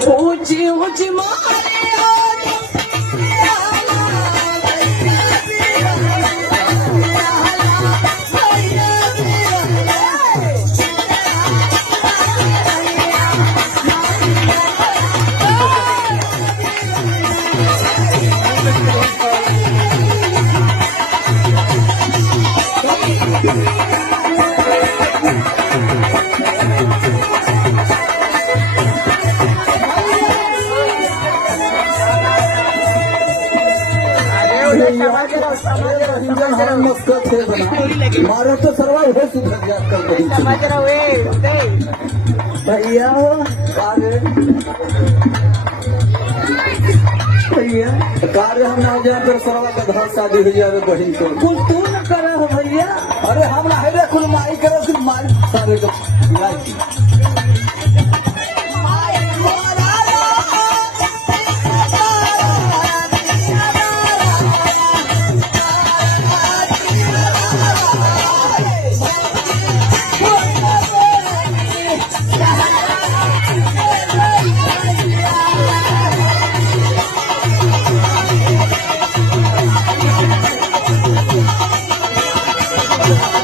ऊंची ऊंची मारे महाराष्ट्र सर्वात हे सुद्धा जास्त भैया भैया कार्य हम ना जाए तो सर्वा का घर शादी हो जाए बहन को कुल तू न करे हो भैया अरे हम ना है कुल माई करे सिर्फ माई सारे को Thank you.